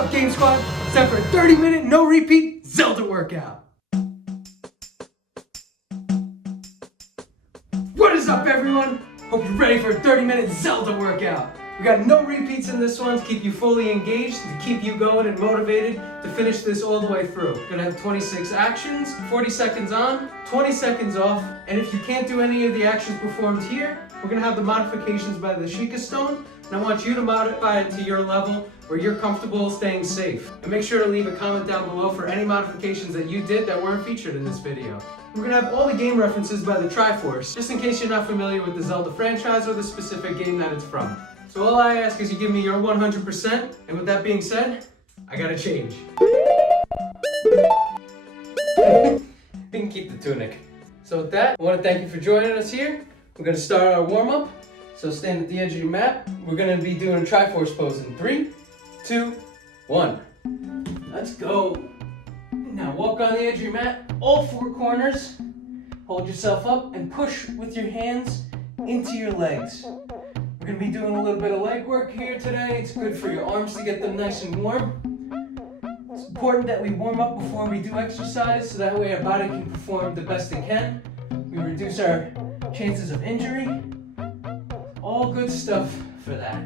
up, Game Squad? It's time for a 30-minute, no repeat Zelda workout. What is up, everyone? Hope you're ready for a 30-minute Zelda workout. We got no repeats in this one to keep you fully engaged, to keep you going and motivated to finish this all the way through. Gonna have 26 actions, 40 seconds on, 20 seconds off, and if you can't do any of the actions performed here, we're gonna have the modifications by the Sheikah Stone, and I want you to modify it to your level where you're comfortable staying safe. And make sure to leave a comment down below for any modifications that you did that weren't featured in this video. We're gonna have all the game references by the Triforce, just in case you're not familiar with the Zelda franchise or the specific game that it's from. So all I ask is you give me your 100%, and with that being said, I gotta change. We can keep the tunic. So with that, I wanna thank you for joining us here. We're gonna start our warm-up. So stand at the edge of your mat. We're gonna be doing a Triforce pose in 3, 2, 1. Let's go. Now walk on the edge of your mat, all 4 corners. Hold yourself up and push with your hands into your legs. We're gonna be doing a little bit of leg work here today. It's good for your arms to get them nice and warm. It's important that we warm up before we do exercise so that way our body can perform the best it can. We reduce our chances of injury. All good stuff for that.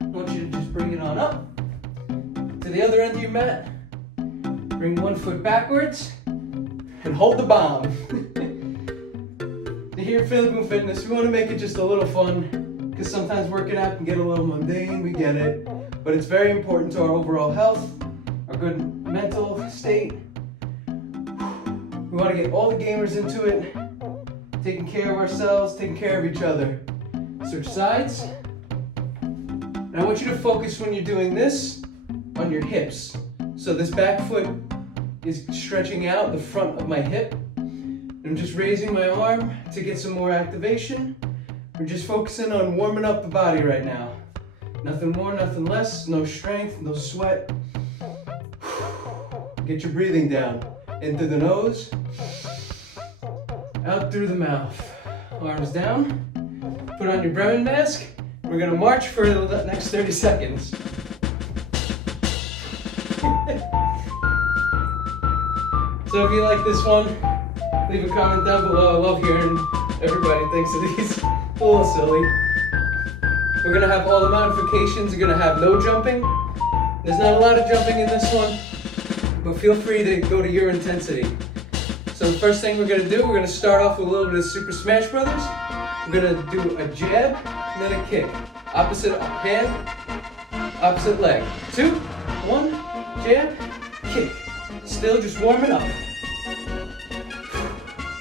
I want you to just bring it on up to the other end of your mat. Bring one foot backwards and hold the bomb. Here at Phillyboomfitness, we want to make it just a little fun because sometimes working out can get a little mundane, we get it. But it's very important to our overall health, our good mental state. We want to get all the gamers into it, taking care of ourselves, taking care of each other. Switch sides. And I want you to focus when you're doing this on your hips. So this back foot is stretching out the front of my hip. I'm just raising my arm to get some more activation. We're just focusing on warming up the body right now. Nothing more, nothing less, no strength, no sweat. Get your breathing down. In through the nose, out through the mouth. Arms down. Put on your Bremen mask. We're gonna march for the next 30 seconds. So if you like this one, leave a comment down below. I love hearing everybody thinks of these. A little silly. We're gonna have all the modifications. You're gonna have no jumping. There's not a lot of jumping in this one, but feel free to go to your intensity. So the first thing we're gonna do, we're gonna start off with a little bit of Super Smash Brothers. We're gonna do a jab and then a kick. Opposite hand, opposite leg. 2, 1, jab, kick. Still just warming up.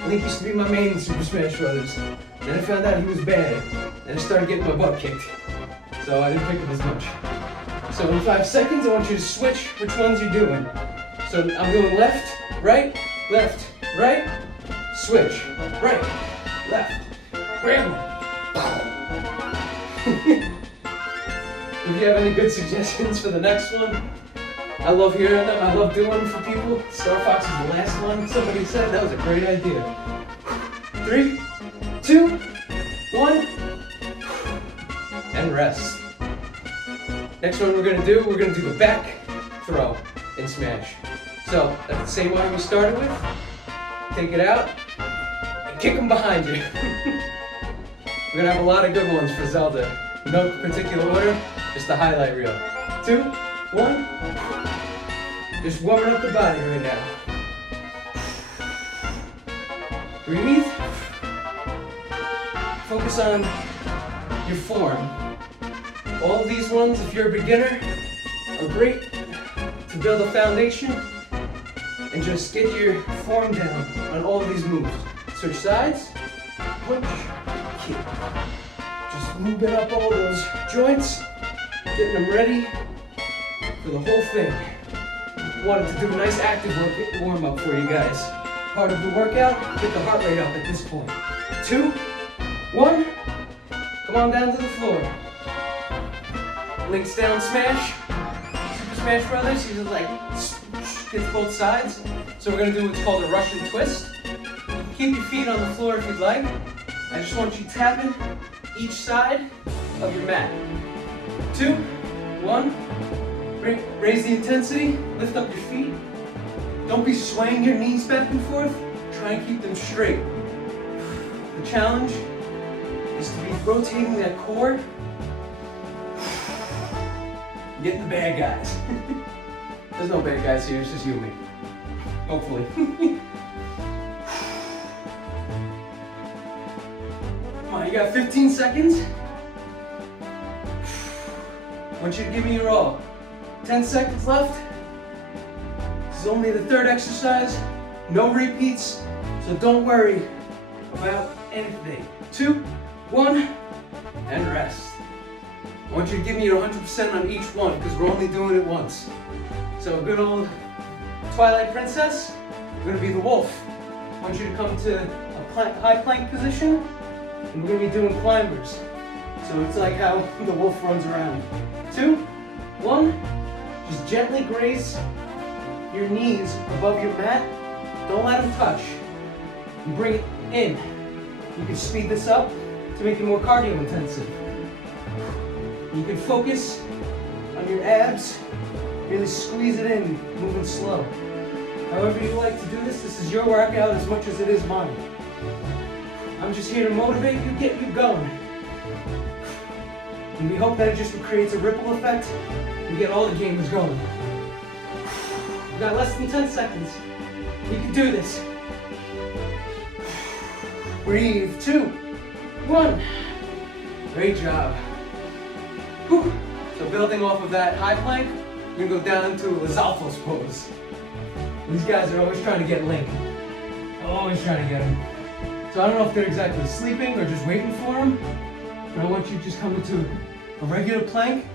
Link used to be my main in Super Smash Brothers. Then I found out he was bad. Then I started getting my butt kicked. So I didn't pick him as much. So in 5 seconds, I want you to switch which ones you're doing. So I'm doing left, right, switch, right, left, grab. If you have any good suggestions for the next one, I love hearing them. I love doing them for people. Star Fox is the last one. Somebody said that was a great idea. 3, 2, 1, and rest. Next one we're gonna do the back throw in Smash. So that's the same arm we started with. Take it out and kick them behind you. We're gonna have a lot of good ones for Zelda. No particular order, just the highlight reel. 2, 1. Just warming up the body right now. Breathe. Focus on your form. All of these ones, if you're a beginner, are great to build a foundation and just get your form down on all of these moves. Switch sides, punch, kick. Just moving up all those joints, getting them ready for the whole thing. Wanted to do a nice active warm-up for you guys. Part of the workout, get the heart rate up at this point. 2, 1, come on down to the floor. Links down smash. Super Smash Brothers, you just like hits both sides. So we're gonna do what's called a Russian twist. You can keep your feet on the floor if you'd like. I just want you tapping each side of your mat. 2, 1, Raise the intensity, lift up your feet. Don't be swaying your knees back and forth. Try and keep them straight. The challenge is to be rotating that core. Get the bad guys. There's no bad guys here, it's just you and me. Hopefully. Come on, you got 15 seconds. I want you to give me your all. 10 seconds left. This is only the third exercise. No repeats, so don't worry about anything. 2, 1, and rest. I want you to give me your 100% on each one because we're only doing it once. So good old Twilight Princess, we're going to be the wolf. I want you to come to a high plank position and we're going to be doing climbers. So it's like how the wolf runs around. 2, 1, just gently graze your knees above your mat. Don't let them touch. You bring it in. You can speed this up to make it more cardio intensive. You can focus on your abs, really squeeze it in, moving slow. However you like to do this is your workout as much as it is mine. I'm just here to motivate you, get you going. And we hope that it just creates a ripple effect and get all the gamers going. We've got less than 10 seconds. You can do this. Breathe. 2, 1. Great job. Whew. So building off of that high plank, we're gonna go down into a Lizalfos pose. These guys are always trying to get Link. Always trying to get him. So I don't know if they're exactly sleeping or just waiting for him, but I want you to just come into a regular plank.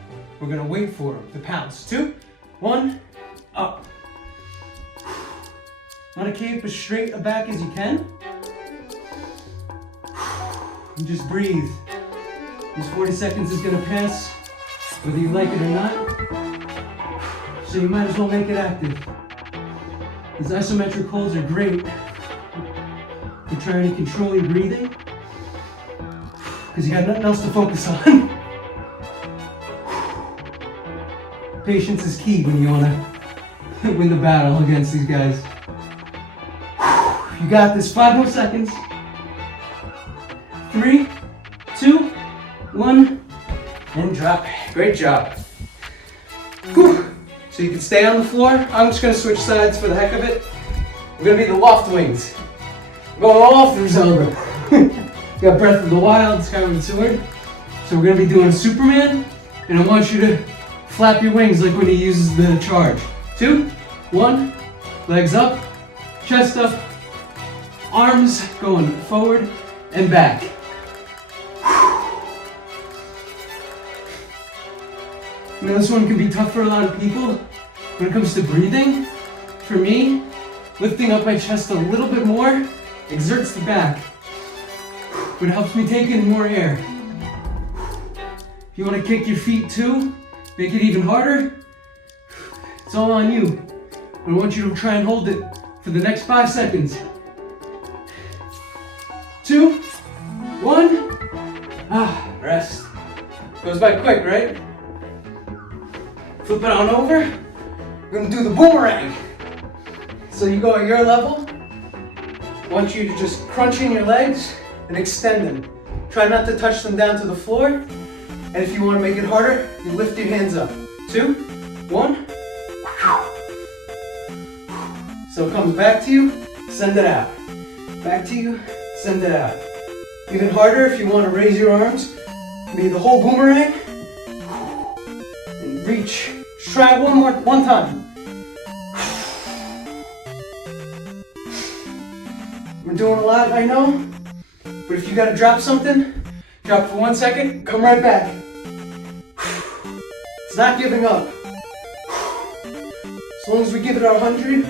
We're gonna wait for him to pounce. 2, 1, up. Want to keep as straight a back as you can. And just breathe. These 40 seconds is gonna pass, whether you like it or not. So you might as well make it active. These isometric holds are great for trying to control your breathing, because you got nothing else to focus on. Patience is key when you want to win the battle against these guys. You got this. 5 more seconds. 3, 2, 1, and drop. Great job. Whew. So you can stay on the floor. I'm just going to switch sides for the heck of it. We're going to be the Loftwings. We're going all through Zelda. We got Breath of the Wild, Skyward Sword. So we're going to be doing a Superman, and I want you to flap your wings like when he uses the charge. 2, 1, legs up, chest up, arms going forward and back. You know, this one can be tough for a lot of people when it comes to breathing. For me, lifting up my chest a little bit more exerts the back, but it helps me take in more air. If you want to kick your feet too, make it even harder, it's all on you. But I want you to try and hold it for the next 5 seconds. 2, 1, rest. Goes by quick, right? Flip it on over. We're gonna do the boomerang. So you go at your level. I want you to just crunch in your legs and extend them. Try not to touch them down to the floor. And if you want to make it harder, you lift your hands up. 2, 1. So it comes back to you, send it out. Back to you, send it out. Even harder if you want to raise your arms. Maybe the whole boomerang. And reach. Just try it one time. We're doing a lot, I know. But if you gotta drop something, drop for 1 second, come right back. It's not giving up. As long as we give it our 100,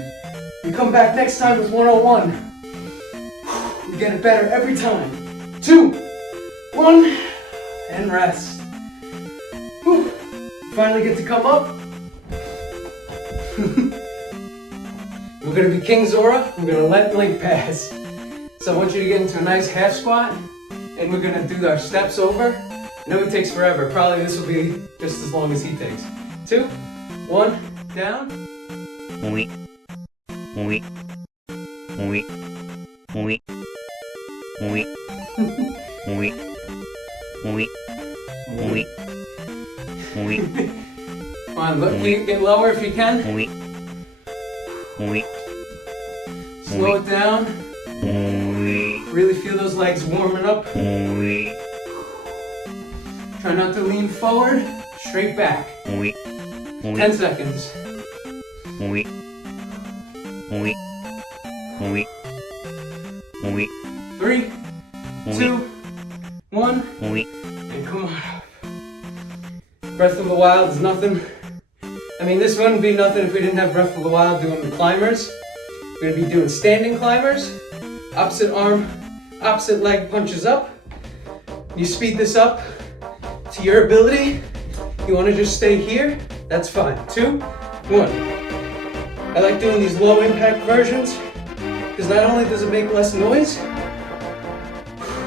we come back next time with 101. We get it better every time. 2, 1, and rest. Whew. Finally get to come up. We're gonna be King Zora. We're gonna let Link pass. So I want you to get into a nice half squat, and we're gonna do our steps over. I know it takes forever. Probably this will be just as long as he takes. 2, 1, down. Oink. Oink. Oink. Oink. Oink. Oink. Oink. Oink. Oink. Come on, look, get lower if you can. Oink. Oink. Slow it down. Oink. Really feel those legs warming up. Oink. Try not to lean forward. Straight back. Oink. 10 seconds. Oink. Oink. Oink. Oink. 3, 2, 1, Oink. and come on up. Breath of the Wild is nothing. I mean, this wouldn't be nothing if we didn't have Breath of the Wild doing the climbers. We're gonna be doing standing climbers, opposite arm, opposite leg punches up. You speed this up to your ability. You wanna just stay here, that's fine. 2, 1. I like doing these low impact versions because not only does it make less noise,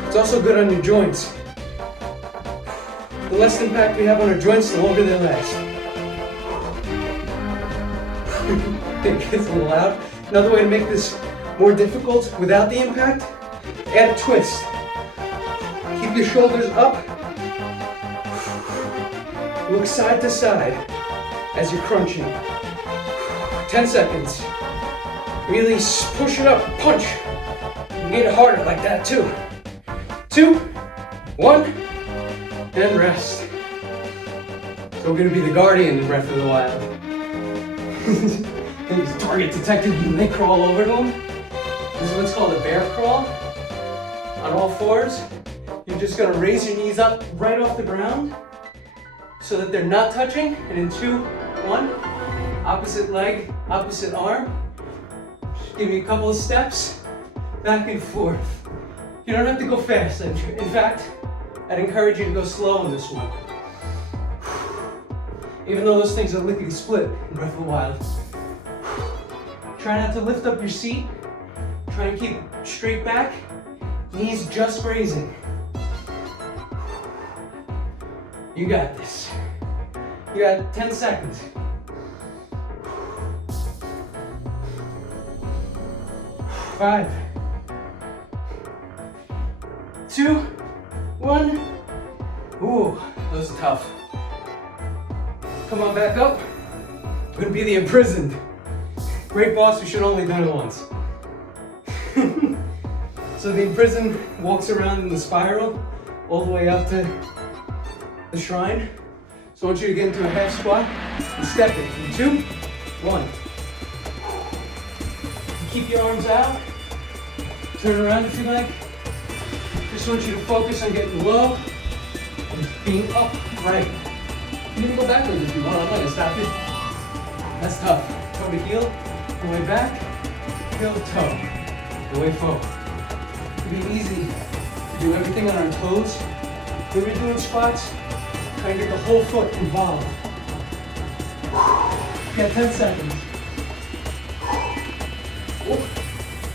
it's also good on your joints. The less impact we have on our joints, the longer they last. It gets a little loud. Another way to make this more difficult without the impact, add a twist. Keep your shoulders up. Look side to side as you're crunching. 10 seconds. Really push it up, punch. You can get it harder like that too. 2, 1, and rest. So we're gonna be the guardian in Breath of the Wild. There's a target detected, you may crawl over to him. This is what's called a bear crawl. On all fours, you're just gonna raise your knees up right off the ground so that they're not touching. And in 2, 1, opposite leg, opposite arm. Give me a couple of steps, back and forth. You don't have to go fast. In fact, I'd encourage you to go slow on this one. Even though those things are lickety split in Breath of the Wild. Try not to lift up your seat. Try and keep straight back. Knees just grazing. You got this. You got 10 seconds. 5, 2, 1. Ooh, that was tough. Come on back up. We're gonna be the imprisoned. Great boss, we should only done it once. So the imprisoned walks around in the spiral all the way up to the shrine. So I want you to get into a half squat and step it in 2, 1. Keep your arms out. Turn around if you like. Just want you to focus on getting low and being upright. You can go backwards if you want. I'm not gonna stop you. That's tough. Toe to heel, the way back, heel to toe, the way forward. It'll be easy to do everything on our toes. When we're doing squats, try and get the whole foot involved. You got 10 seconds.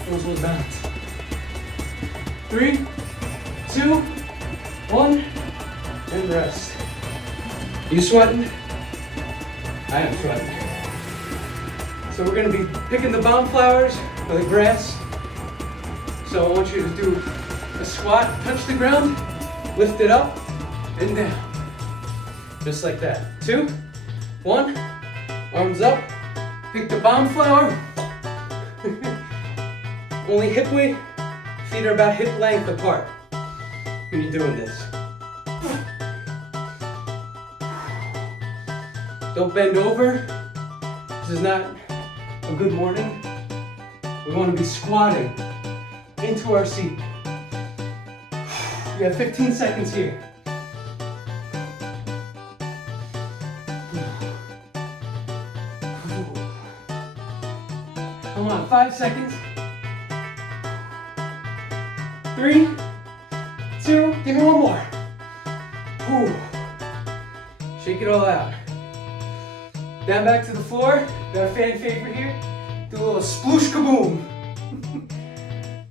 Those will bounce. 3, 2, 1, and rest. You sweating? I am sweating. So we're gonna be picking the bomb flowers or the grass. So I want you to do a squat, touch the ground, lift it up and down. Just like that. 2, 1, arms up, pick the bomb flower. Only hip width, feet are about hip length apart when you're doing this. Don't bend over. This is not a good morning. We want to be squatting into our seat. We have 15 seconds here. Come on, 5 seconds. 3, 2, give me one more. Whew. Shake it all out. Down back to the floor. Got a fan favorite here. Do a little Sploosh Kaboom.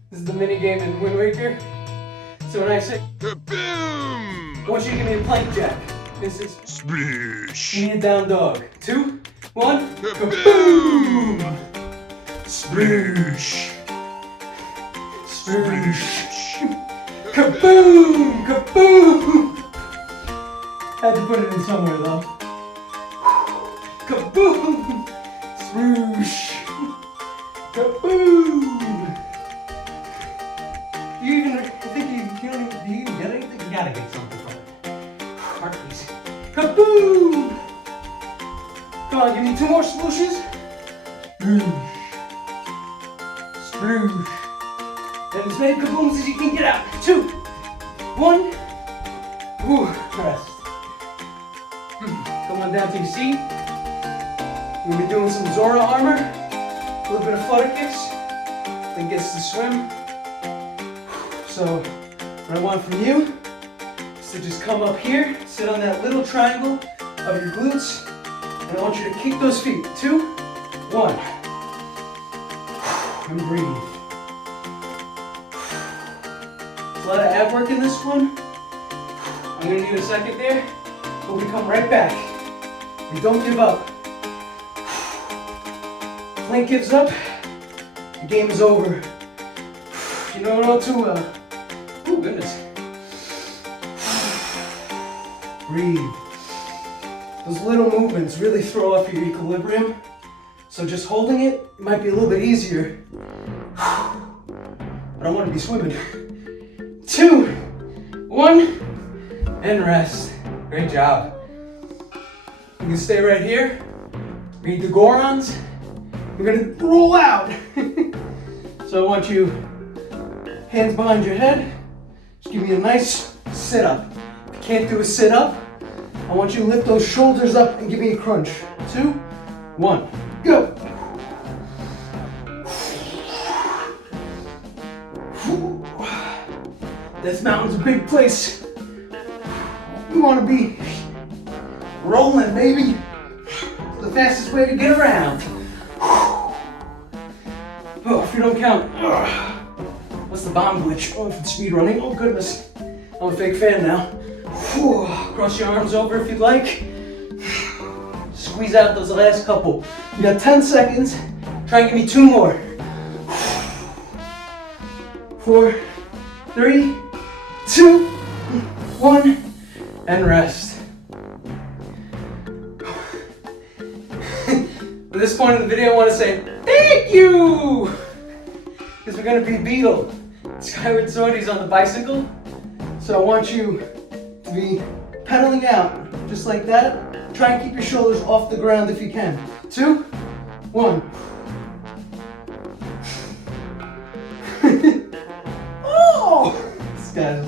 This is the mini game in Wind Waker. So when I say Kaboom, I want you to give me a plank jack. This is Sploosh. give me a down dog. 2, Sploosh. Sploosh. Kaboom! Kaboom! Had to put it in somewhere though. Kaboom! Sploosh. Kaboom! Do you even get anything? You gotta get something from it. Heart piece. Kaboom! Come on, give me 2 more splooshes. Sploosh. Sploosh. And as many kabooms as you can get out. 2, 1. Ooh, rest. Come on down to your seat. We'll be doing some Zora armor, a little bit of Flutter Kicks, then gets to swim. So what I want from you is to just come up here, sit on that little triangle of your glutes, and I want you to kick those feet. 2, 1. And breathe. There's a lot of ab work in this one. I'm going to need a second there, but we come right back. We don't give up. Plank gives up, the game is over. You know it all too well. Oh goodness. Breathe. Those little movements really throw off your equilibrium. So just holding it might be a little bit easier. But I want to be swimming. 2, 1, and rest. Great job. You can stay right here. Read the Gorons. We're gonna roll out. So I want you, hands behind your head. Just give me a nice sit-up. If you can't do a sit-up, I want you to lift those shoulders up and give me a crunch. 2, 1, go. This mountain's a big place. We want to be rolling, baby. It's the fastest way to get around. Oh, if you don't count, what's the bomb glitch? Oh, for speed running. Oh goodness, I'm a fake fan now. Cross your arms over if you'd like. Squeeze out those last couple. You got 10 seconds. Try and give me 2 more. 4, 3, 2, 1, and rest. At this point in the video, I want to say thank you! Because we're going to be Beadle. Skyward Sorties on the bicycle. So I want you to be pedaling out just like that. Try and keep your shoulders off the ground if you can. 2, 1. Oh! This guy's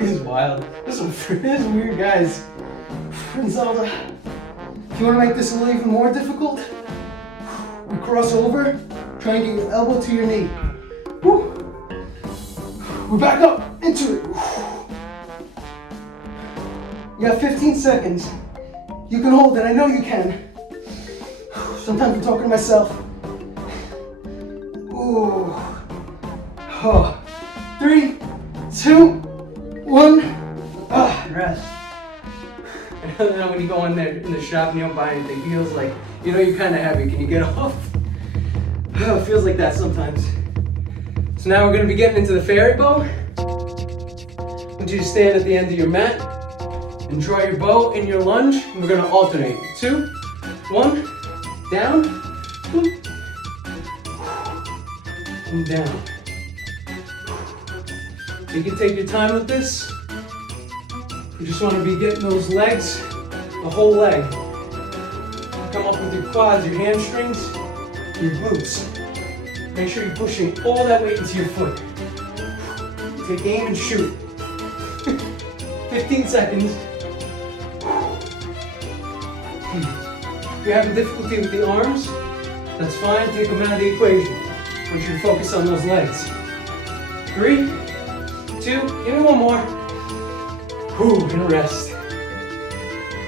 he's wild. There's some weird guys. Zelda. If you want to make this a little even more difficult, we cross over, try and get your elbow to your knee. Woo. We back up into it. You got 15 seconds. You can hold it, I know you can. Sometimes I'm talking to myself. Ooh. Oh. 3, 2, 1. Rest. I don't know when you go in there in the shop and you don't buy anything, it feels like, you know, you're kind of heavy. Can you get off? Oh, it feels like that sometimes. So now we're going to be getting into the fairy bow. I want you to stand at the end of your mat and draw your bow in your lunge. And we're going to alternate. 2, 1, down, and down. You can take your time with this. You just want to be getting those legs, the whole leg. Come up with your quads, your hamstrings, your glutes. Make sure you're pushing all that weight into your foot. Take aim and shoot. 15 seconds. If you're having difficulty with the arms, that's fine, take them out of the equation. I want you to focus on those legs. 3, 2, give me 1 more. Whew, and rest.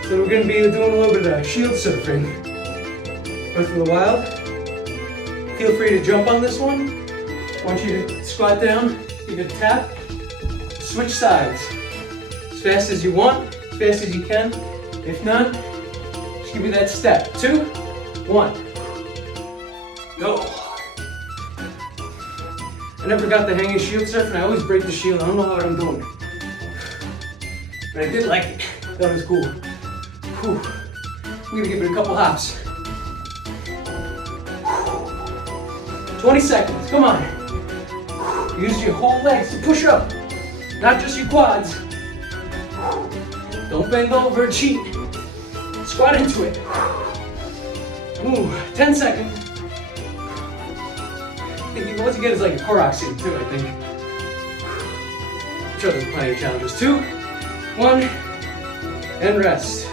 So we're going to be doing a little bit of shield surfing. But for the wild, feel free to jump on this one. I want you to squat down, give it a tap, switch sides. As fast as you want, as fast as you can. If not, just give me that step. 2, 1. Go. I never got the hang of shield surf and I always break the shield. I don't know what I'm doing. But I did like it. That was cool. Whew. I'm gonna give it a couple hops. 20 seconds, come on. Use your whole legs to push up, not just your quads. Don't bend over, cheat. Squat into it. Ooh, 10 seconds. I think once you get it's like a Korok scene too, I think. I'm sure there's plenty of challenges. 2, 1, and rest.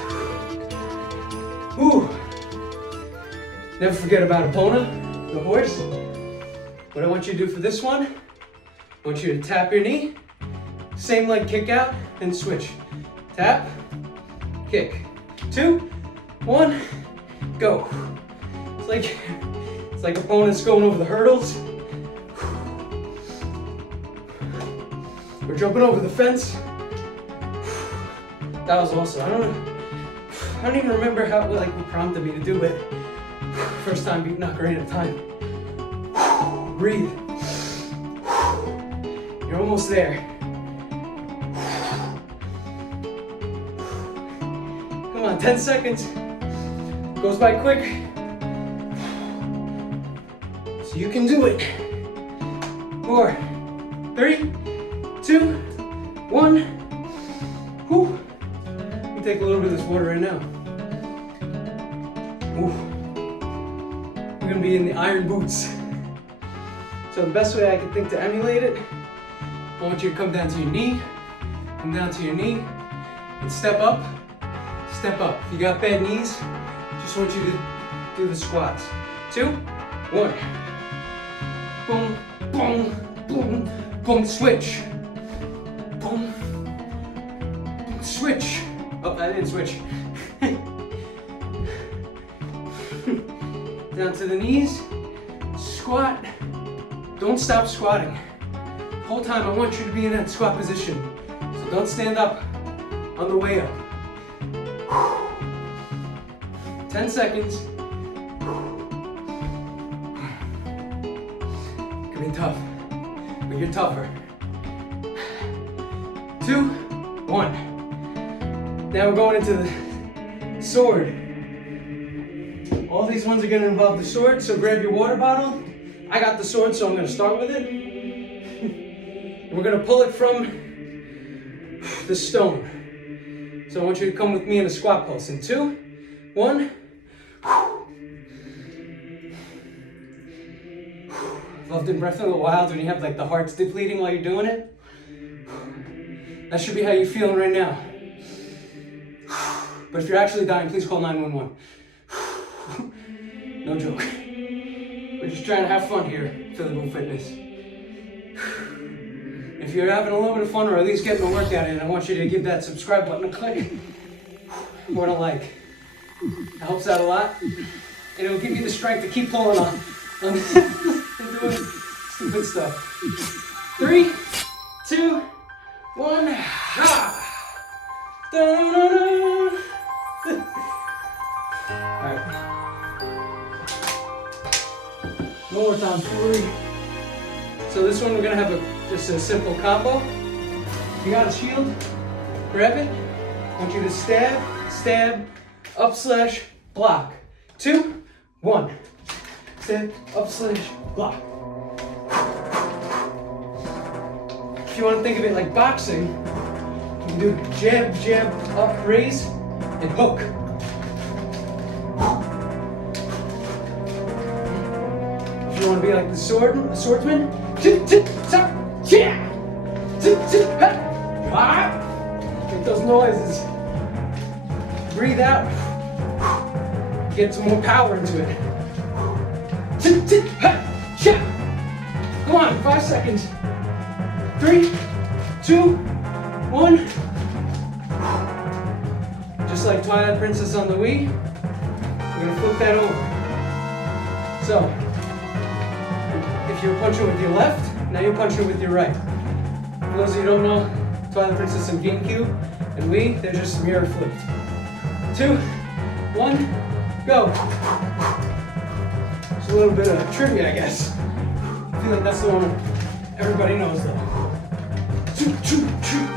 Ooh. Never forget about Epona, the horse. What I want you to do for this one, I want you to tap your knee, same leg kick out, and switch. Tap, kick. 2, 1, go. It's like opponents going over the hurdles. We're jumping over the fence. That was awesome. I don't even remember how what prompted me to do it. First time beating Ocarina of Time. Breathe. You're almost there. Come on, 10 seconds. Goes by quick. So you can do it. 4, 3, 2, 1. Whew. Let me take a little bit of this water right now. Ooh. We're gonna be in the iron boots. So the best way I can think to emulate it, I want you to come down to your knee, and step up, step up. If you got bad knees, just want you to do the squats. 2, 1. Boom, boom, boom, boom, switch. Boom, boom, switch. Oh, I didn't switch. Down to the knees, squat. Don't stop squatting. The whole time I want you to be in that squat position. So don't stand up on the way up. 10 seconds. It can be tough, but you're tougher. 2, 1. Now we're going into the sword. All these ones are going to involve the sword, so grab your water bottle. I got the sword, so I'm going to start with it. And we're going to pull it from the stone. So I want you to come with me in a squat pulse. In 2, 1. Loved in Breath of the Wild when you have like the heart's depleting while you're doing it. That should be how you're feeling right now. But if you're actually dying, please call 911. No joke. We're just trying to have fun here at Phillyboomfitness. If you're having a little bit of fun or at least getting a workout in, I want you to give that subscribe button a click. More than like. It helps out a lot. And it'll give you the strength to keep pulling on and doing stupid stuff. 3, 2, 1. Ha! Alright. One more time, 3. So this one we're gonna have just a simple combo. You got a shield, grab it. I want you to stab, stab, up slash, block. 2, 1. Stab, up slash, block. If you want to think of it like boxing, you can do jab, jab, up, raise, and hook. If you want to be like the swordsman, make those noises. Breathe out. Get some more power into it. Come on, 5 seconds. 3, 2, 1. Just like Twilight Princess on the Wii, we're gonna flip that over. So, if you're punching with your left, now you're punching with your right. For those of you who don't know, Twilight Princess and GameCube and Wii, they're just mirror flipped. 2, 1, go. So a little bit of trivia, I guess. I feel like that's the one everybody knows though. Choo, choo, choo.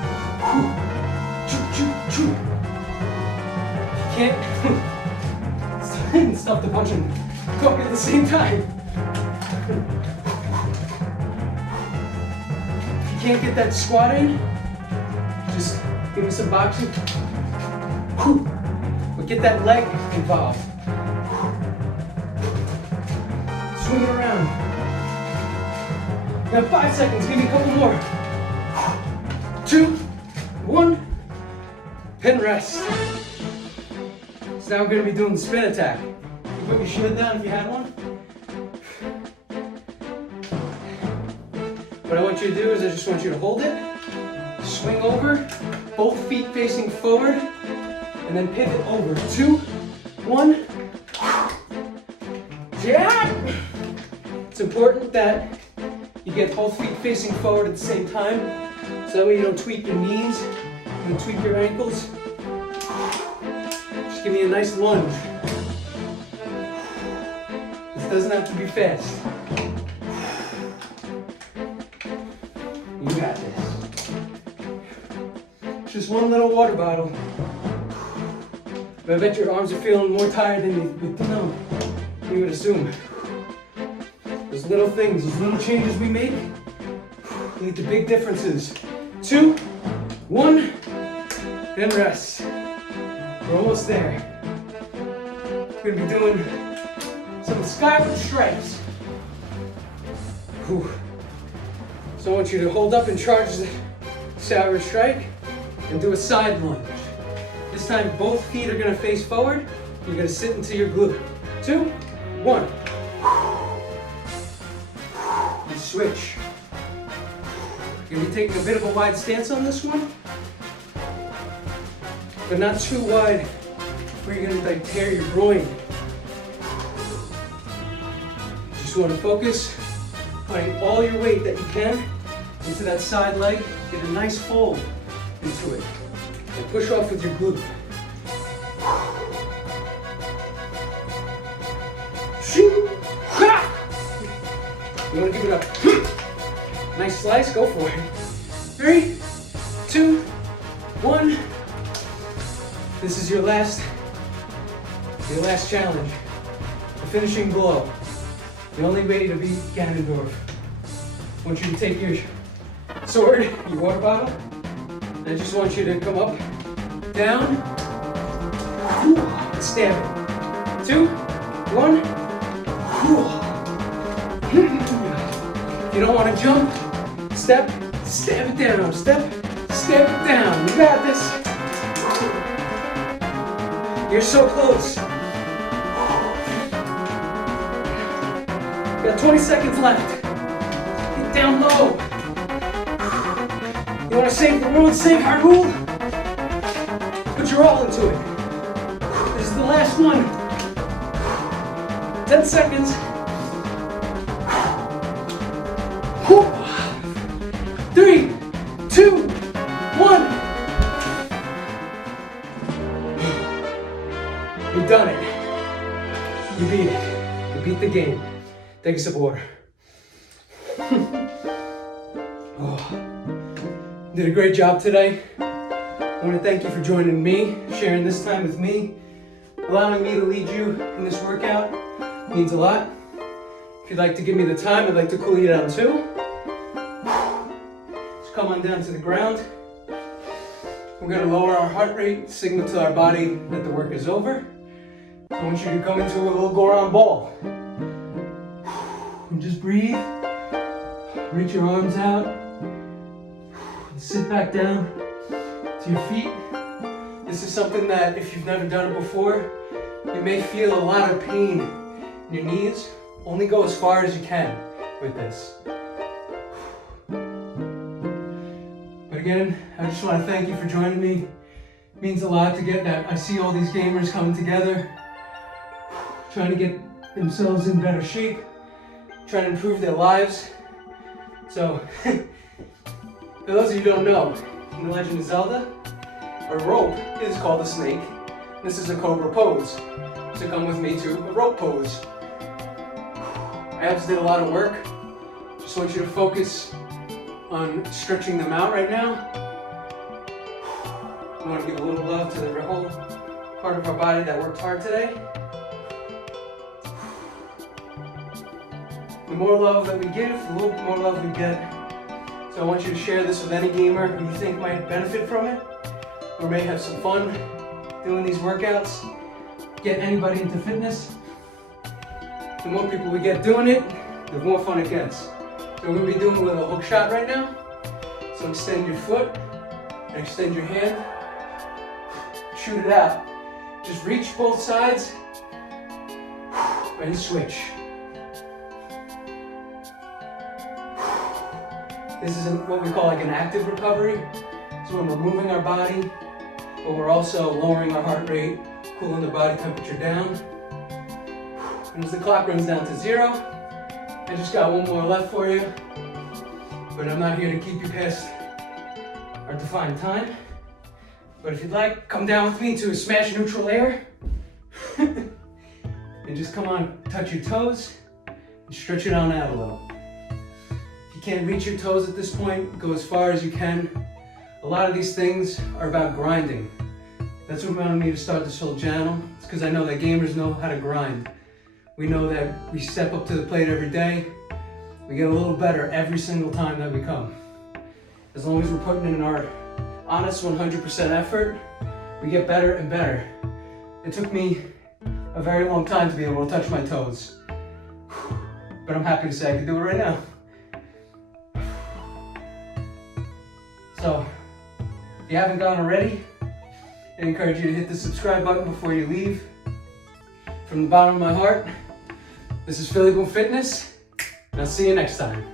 Choo, choo, choo. You can't stop the punch and cook at the same time. If you can't get that squat in, just give me some boxing. But get that leg involved. Swing it around. Now 5 seconds, give me a couple more. 2, 1, and rest. So now we're going to be doing the spin attack. You put your shield down if you had one. What I want you to do is I just want you to hold it, swing over, both feet facing forward, and then pivot over. 2, 1, jab! It's important that you get both feet facing forward at the same time, so that way you don't tweak your knees, you don't tweak your ankles. Just give me a nice lunge. This doesn't have to be fast. You got this. Just one little water bottle. But I bet your arms are feeling more tired than you would assume. Those little things, those little changes we make lead to big differences. 2, 1, and rest. We're almost there. We're gonna be doing some skyward strikes. Whew. So I want you to hold up and charge the skyward strike and do a side lunge. This time both feet are gonna face forward. You're gonna sit into your glute. 2, 1. You switch. You're gonna be taking a bit of a wide stance on this one, but not too wide where you're gonna like tear your groin. Just wanna focus, putting all your weight that you can into that side leg. Get a nice fold into it. And push off with your glute. You want to give it a nice slice? Go for it. 3, 2, 1. This is your last challenge. The finishing blow. The only way to beat Ganondorf. I want you to take your sword, your water bottle, and I just want you to come up, down, and stab it. 2, 1. If you don't want to jump, step, stab it down. Step, stab it down. You got this. You're so close. You got 20 seconds left. Get down low. You want to save the world, save Hyrule? Put your all into it. This is the last one. 10 seconds. 3, 2, 1. You've done it. You beat it. You beat the game. Take a sip of water. Did a great job today. I want to thank you for joining me, sharing this time with me, allowing me to lead you in this workout. It means a lot. If you'd like to give me the time, I'd like to cool you down too. Just come on down to the ground. We're going to lower our heart rate, signal to our body that the work is over. So I want you to come into a little Goron ball. And just breathe. Reach your arms out. And sit back down to your feet. This is something that if you've never done it before, you may feel a lot of pain in your knees. Only go as far as you can with this. But again, I just want to thank you for joining me. It means a lot to get that. I see all these gamers coming together, trying to get themselves in better shape, trying to improve their lives. So, for those of you who don't know, in The Legend of Zelda, a rope is called a snake. This is a cobra pose. So come with me to a rope pose. abs did a lot of work. Just want you to focus on stretching them out right now. I want to give a little love to the whole part of our body that worked hard today. The more love that we give, the little more love we get. So I want you to share this with any gamer who you think might benefit from it, or may have some fun doing these workouts. Get anybody into fitness. The more people we get doing it, the more fun it gets. So we're going to be doing it with a hook shot right now. So extend your foot and extend your hand. Shoot it out. Just reach both sides and switch. This is what we call like an active recovery. So when we're moving our body, but we're also lowering our heart rate, cooling the body temperature down. And as the clock runs down to 0, I just got one more left for you. But I'm not here to keep you past our defined time. But if you'd like, come down with me to a smash neutral air. And just come on, touch your toes and stretch it on out a little. If you can't reach your toes at this point, go as far as you can. A lot of these things are about grinding. That's what wanted me to start this whole channel. It's because I know that gamers know how to grind. We know that we step up to the plate every day. We get a little better every single time that we come. As long as we're putting in our honest 100% effort, we get better and better. It took me a very long time to be able to touch my toes. But I'm happy to say I can do it right now. So, if you haven't gone already, I encourage you to hit the subscribe button before you leave. From the bottom of my heart, this is Phillyboomfitness, and I'll see you next time.